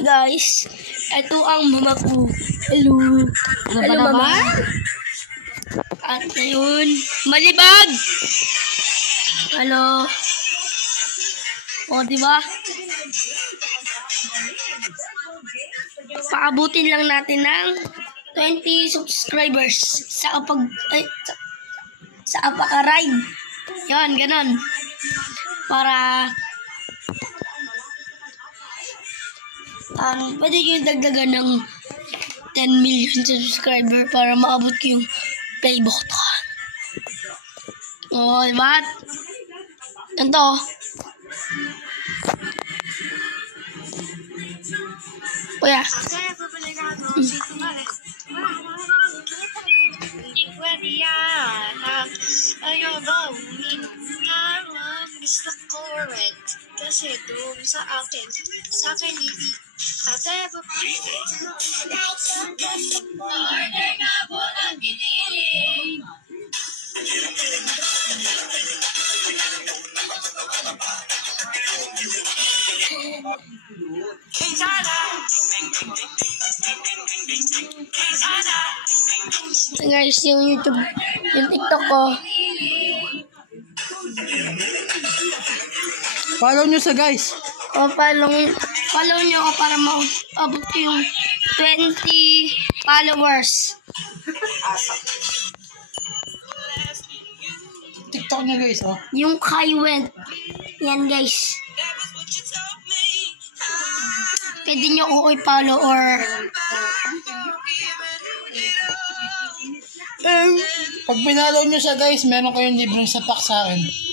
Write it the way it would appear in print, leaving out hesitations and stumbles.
Guys, ito ang mama ko. Hello. Hello, mama. At ngayon, malibag! Hello. O, diba? Paabutin lang natin ng 20 subscribers sa Apaka-Ride. Yan, ganon. Para pwede yung dagdagan ng 10 million subscriber para maabot ko yung play button. O, diba? Ito. Kuya. Kasi doon sa akin hindi ever order na po ng giniling. Guys, yung YouTube, yung TikTok ko. Follow nyo sa guys. O, follow nyo ako para maabot ko yung 20 followers. TikTok nyo guys, oh. Yung Kaiwen. Yan, guys. Pwede nyo ako i-follow or Pag pinalaw nyo siya guys, meron kayong libreng sapak sa akin.